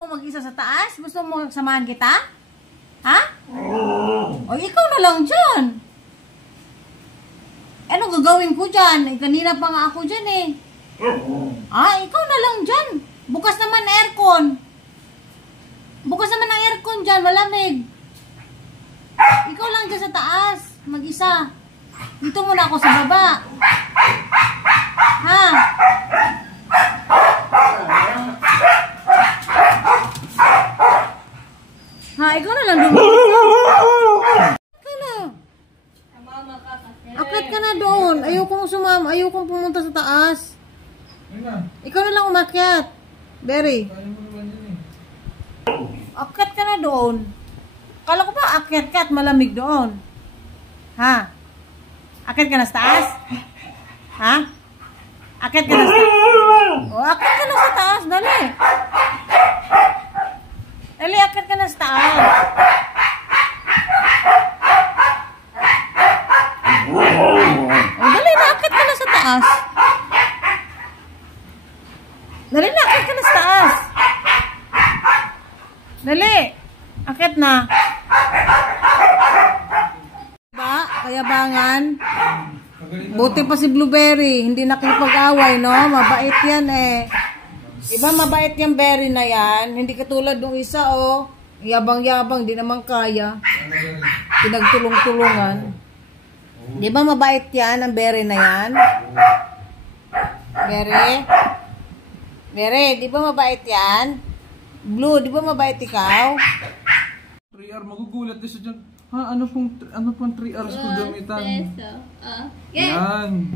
Mag-isa sa taas? Gusto mo samahan kita? Ha? O ikaw na lang dyan. Ano gagawin ko dyan? Kanina pa nga ako dyan eh. Ikaw na lang dyan. Bukas naman aircon. Bukas naman ang aircon dyan. Malamig. Ikaw lang dyan sa taas. Mag-isa. Dito muna ako sa baba. Ha? Ikaw na lang doon. Akit ka na doon. Ayokong sumama. Ayokong pumunta sa taas. Ikaw na lang umakyat. Berry. Akit ka na doon. Kala ko ba akit ka at malamig doon? Ha? Akit ka na sa taas? Ha? Akit ka na sa taas? Akit ka na sa taas. Dali. Dali, akit ka na sa taas. Dali na, akit ka na sa taas. Dali na, akit ka na sa taas. Dali, akit na. Kayabangan. Buti pa si Blueberry. Hindi nakipag-away, no? Mabait yan eh. Iba mabait yung berry na yan. Hindi katulad ng isa, oh. Yabang-yabang, di naman kaya. Pinagtulong-tulungan. Di ba mabait yan, ang berry na yan? Berry? Berry, di ba mabait yan? Blue, di ba mabait ikaw? 3R, magugulat din siya dyan. Ha, ano pong 3R ko gamitan? Yan.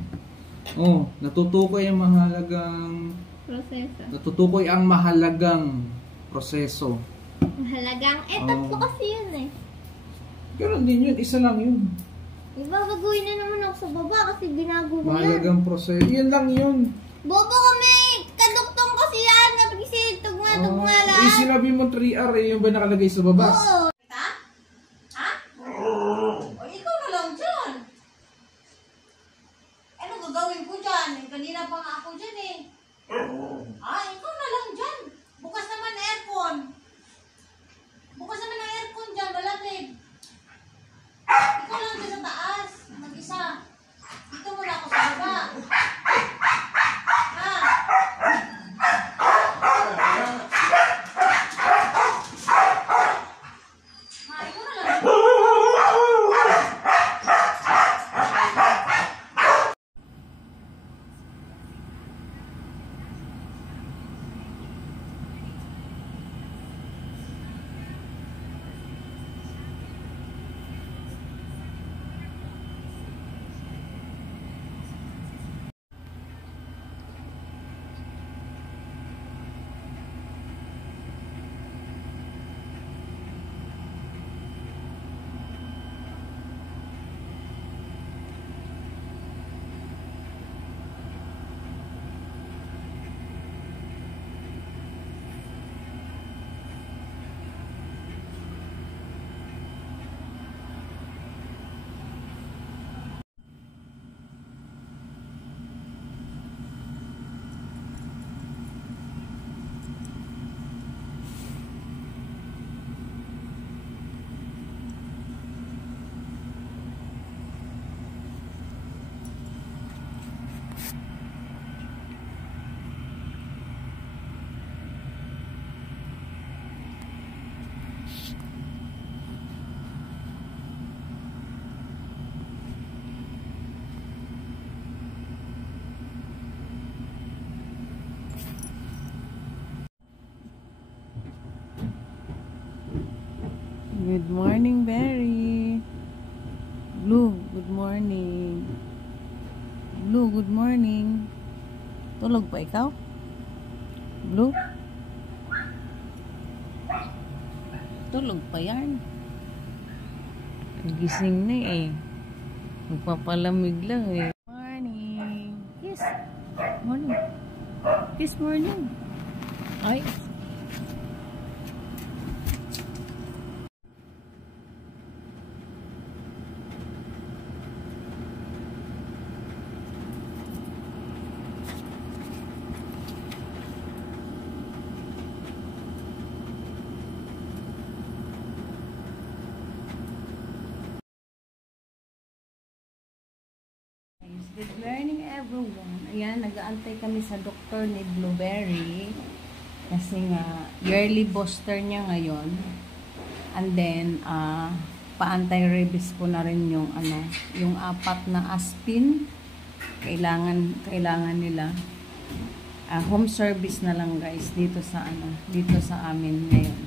Oh, natutukoy ang mahalagang proseso. Natutukoy ang mahalagang proseso. Mahalagang? Tatlo kasi yun eh. Pero din yun, isa lang yun. Ibabaguhin na naman ako sa baba kasi binago ko yan. Mahalagang proseso. Yun lang yun. Bobo kami! Kaduktong kasi yan! Kasi tugma-tugma lang. Sinabi mo 3R eh, yung ba nakalagay sa baba? Oo. Ikaw na lang dyan. Ano gagawin ko dyan? Kanina pa nga ako dyan eh. Ikaw na lang dyan. Bukas naman aircon. Bukas naman ang aircon dyan. Malamig. Ikaw lang dyan sa taas. Mag-isa. Dito muna ako sa baba. Ha? Ikaw na lang dyan. Good morning, Berry. Blue, good morning. Blue, good morning. Tulog pa ikaw? Blue? Tulog pa yan. Gising na eh. Magpapalamig lang eh. Morning. Kiss. Morning. Kiss morning. Ay. Good morning everyone. Ayan, nag-aantay kami sa doktor ni Blueberry. Kasi nga, yearly booster niya ngayon. And then, pa-anti-rabies ko na rin yung, yung 4 na aspirin. Kailangan nila. Home service na lang guys, dito sa, dito sa amin ngayon.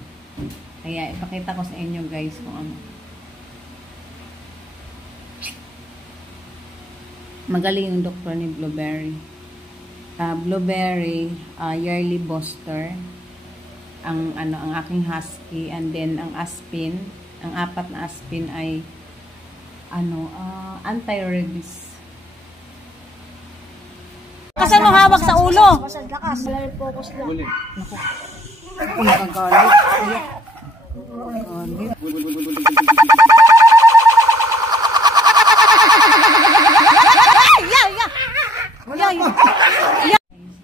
Kaya, ipakita ko sa inyo guys kung ano. Magaling yung doktor ni Blueberry. Blueberry, yearly booster. Ang aking husky. And then, ang aspirin. Ang 4 na aspirin ay, anti-rabies. Kasi mo hawak sa ulo. Lakas. Wala yung focus lang. Nakagalit.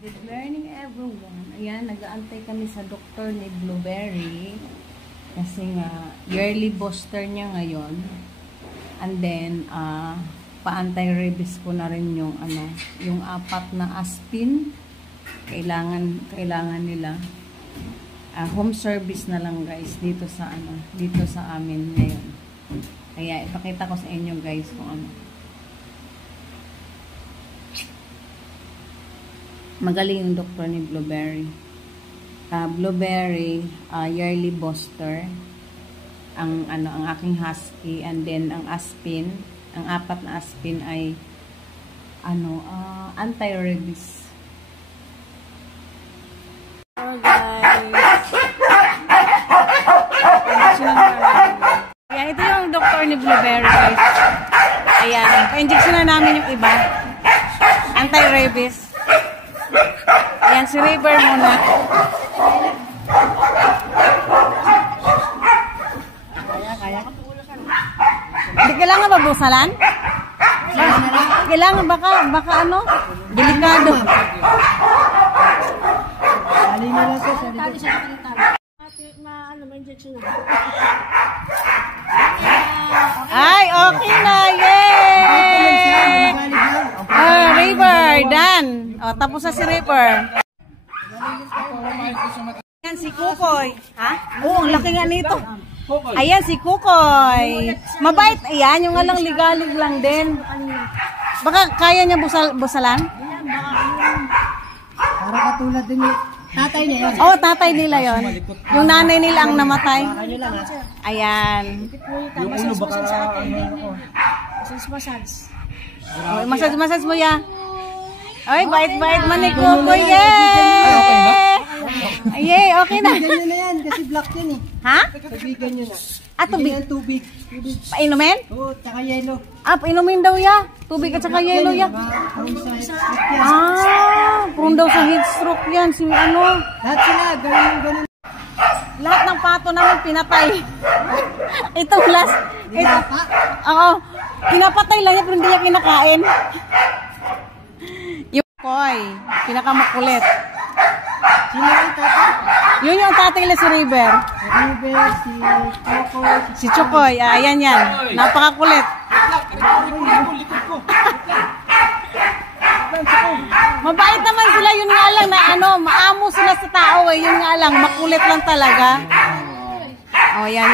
Good morning everyone. Ayan, nag-aantay kami sa doktor ni Blueberry. Kasi nga, yearly booster niya ngayon. And then, pa-anti-rabies ko na rin yung, yung 4 na aspirin. Kailangan nila. Home service na lang guys, dito sa, dito sa amin ngayon. Kaya, ipakita ko sa inyo guys kung ano. Magaling yung doktor ni Blueberry. Blueberry, yearly booster. Ang aking husky. And then, ang aspirin. Ang 4 na aspirin ay, anti-rabies. Hello guys. Ayan, ito yung doktor ni Blueberry guys. Ayan, pa-injection na namin yung iba. Anti-rabies. Ayan, si River muna. Kaya. Hindi kailangan ba busalan? Kailangan baka delikado. Tali na lang siya. Tali siya ng tali. Ma-injection na. Ay, okay na. Yay! River, done. Tapos na si River. Ayan si Kukoy. Ha? Oo, ang laki nga nito. Ayan si Kukoy. Mabait. Ayan, yung alang ligalig lang din. Baka kaya niya busalan? Para katulad din yung tatay niya yun. Oo, tatay nila yon. Yung nanay nila ang namatay. Ayan. Yung ulo baka Massage mo ya. Ay, bait-bait man ni Kukoy. Yay! Yay, okay na. Ganyan na yan, kasi black yan eh. Ha? Tubigan nyo na. Tubig. Ganyan tubig. Painumin? Oo, tsaka yelo. Painumin daw ya. Tubig at saka yelo ya. Prone daw sa heat stroke yan. Lahat sila, ganun. Lahat ng pato namin pinatay. Itong last. Oo. Pinapatay lang yan pero hindi niya kinakain. Yung Koy, pinakamakulit. Sino yung tatay? Yun yung tatay nila si River. Si River, si Chokoy. Si Chokoy, ayan yan. Napakakulit. Mabait naman sila, yun nga lang na maamo sila sa tao eh. Yun nga lang, makulit lang talaga. Oh, yan.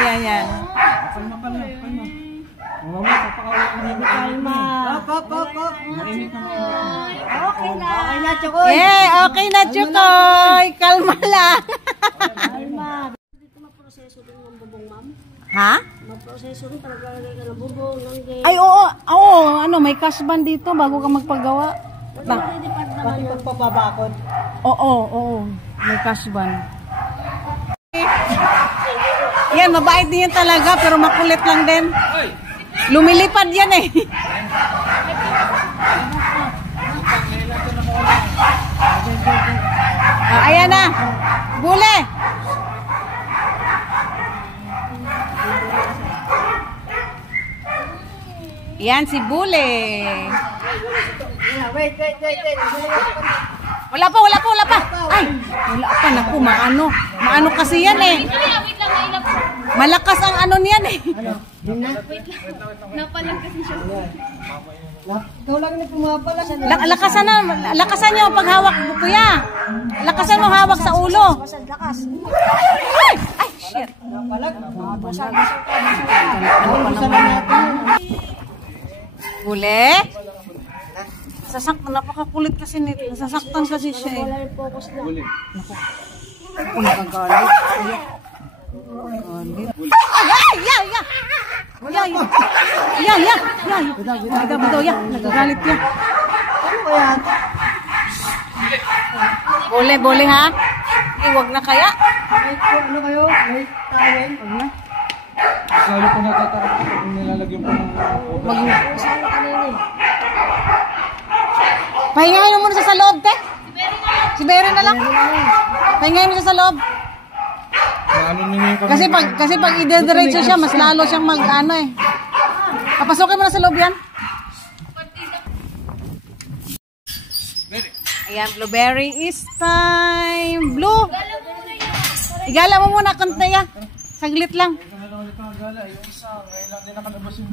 Okay na, Chokoy. Okay na, Chokoy. Kalma lang. Dito maproseso din ng bubong, ma'am. Ha? Maproseso rin, paglalagay ka ng bubong, langgay. Ay, oo. May cash ban dito bago ka magpagawa. Pati pagpapabakod. Oo. May cash ban. Yan, mabait din yan talaga, pero makulit lang din. Lumilipad yan eh. Ayan na. Bule. Yan si Bule. Wait. Wala pa. Ay, wala pa. Naku, maano kasi yan eh. Malakas ang ano niyan eh. Napalag kasi siya. Ikaw lang na pumapalag. Lakasan niyo pag hawak, kuya. Lakasan mo hawak sa ulo. Lakas. Ay, shit. Napalag. Huli? Napakakulit kasi nito. Nasasaktan kasi siya eh. Wala yung focus na. Ako nagagalit. Nagagalit yan. Ano kaya? Bole ha? Iwag na kaya? Ano kayo? May tawin? Wag na. Sabi ko natatakot kung nilalagyan po ng Saan ka na yun? Pahingahin mo muna siya sa loob, te. Si Berry na lang. Pahingahin mo siya sa loob. ano ninyo yung Kasi pag i-diretso siya, mas lalo siyang mag-ano eh. Papasokin mo na sa loob yan. Ayan, blueberry is time. Blue! Igala mo muna, Kontaya. Saglit lang. yung isa, ngayon lang din nakalabas yung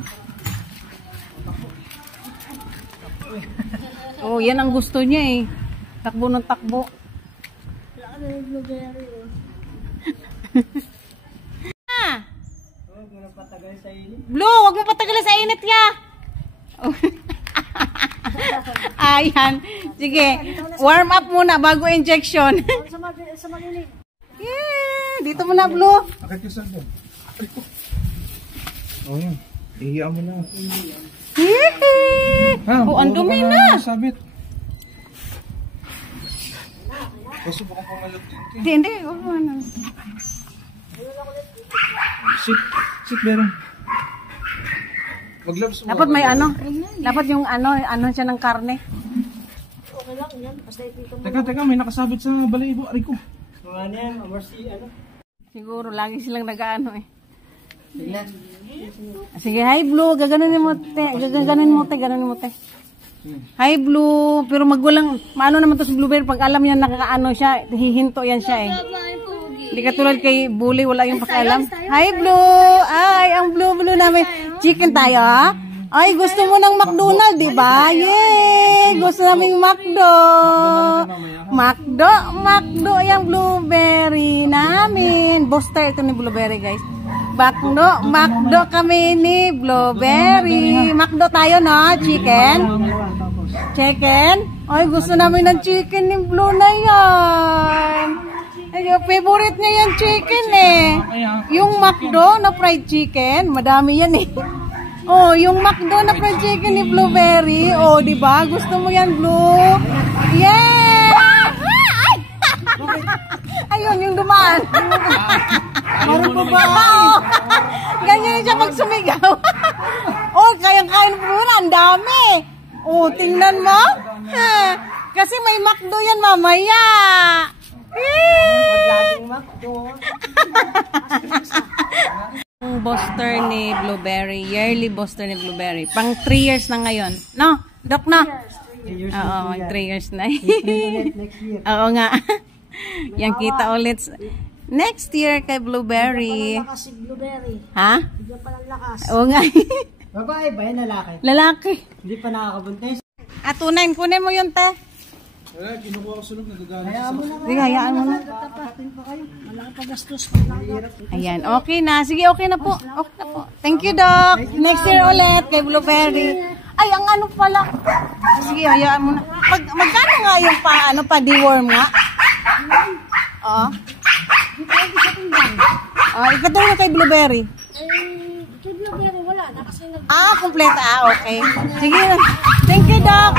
Oh, yan ang gusto niya eh. Takbo ng takbo. Wala ka na yung blueberry. Ah! Huwag mo na patagal sa init. Blue, wag mo patagalin sa init ya. Ayan. Sige, warm up muna bago injection. Sa malinig. Yeah, dito mo na, Blue. akit yung cellphone. Oh, yan. Ihiya mo na. Oh, ang dumi na. Sabit. Kasi baka pumalot din. Hindi. Ano. Sit, meron. Mag-gloves mo. Dapat may ano. Dapat yung ano siya ng karne. Okay lang yan. Basta ipito mo. Teka, may nakasabit sa balayibo. Aray ko. Mga ano yan, amarsi, ano? Siguro, lagi silang nag-ano eh. Tignan. Sige, hi Blue. Gaganin mo, te. Gaganin mo, te. Hi Blue. Pero magulang, maano naman to si Blueberry. Pag alam niya nakakaano siya, hihinto yan siya eh. Hindi katulad kay Bully, wala yung pakialam. Hi Blue. Ay, ang Blue namin. Chicken tayo, ha? Ay, gusto mo ng McDonald's, di ba? Yay! Gusto naming McDo. McDo yung Blueberry namin. Booster ito ni Blueberry, guys. McDo kami ni Blueberry. McDo tayo, no? Chicken? Ay, gusto namin ng chicken ni Blue na yan. Ay, favorite niya yung chicken eh. Yung McDo na fried chicken, madami yan eh. Oh, yung McDo na fried chicken ni Blueberry. Oh, di ba? Gusto mo yan, Blue? Yeah! Ayun, yung dumaan. Ayaw mo na Oo. Ganyan siya pag sumigaw. Oh, kayang-kain Blue na. Ang dami. Oh, tingnan mo. Kasi may McDo yan mamaya. Laging McDo. Ang booster ni Blueberry, yearly booster ni Blueberry. Pang 3 years na ngayon. No? Dok na? Oo, 3 years na. Next year. Oo nga. Yan kita ulit. Next year kay Blueberry. Lakas si blueberry. Ha? Bigyan pa ng lakas. Oo nga. Babae ba yan, lalaki? Lalaki. Hindi pa nakakabuntis. Tunayin, kunin mo yun, te. Wala, kinukuha ko sulog, nagagalit. Kaya mo na. Sige, hayaan mo na. Tapatin pa kayo. Malaki pa gastos. Ayan, okay na. Sige, okay na po. Okay na po. Thank you, Doc. Next year ulit kay Blueberry. Ay, ang ano pala. Sige, hayaan mo na. Magkano nga yung pa-deworm nga? Oo. Ikatulong kay Blueberry. Kay blueberry, wala na kasi Complete. Okay. Sige. Thank you, Doc.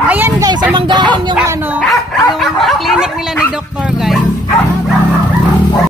Ayan, guys. Samanggahan yung yung clinic nila ni Doctor, guys.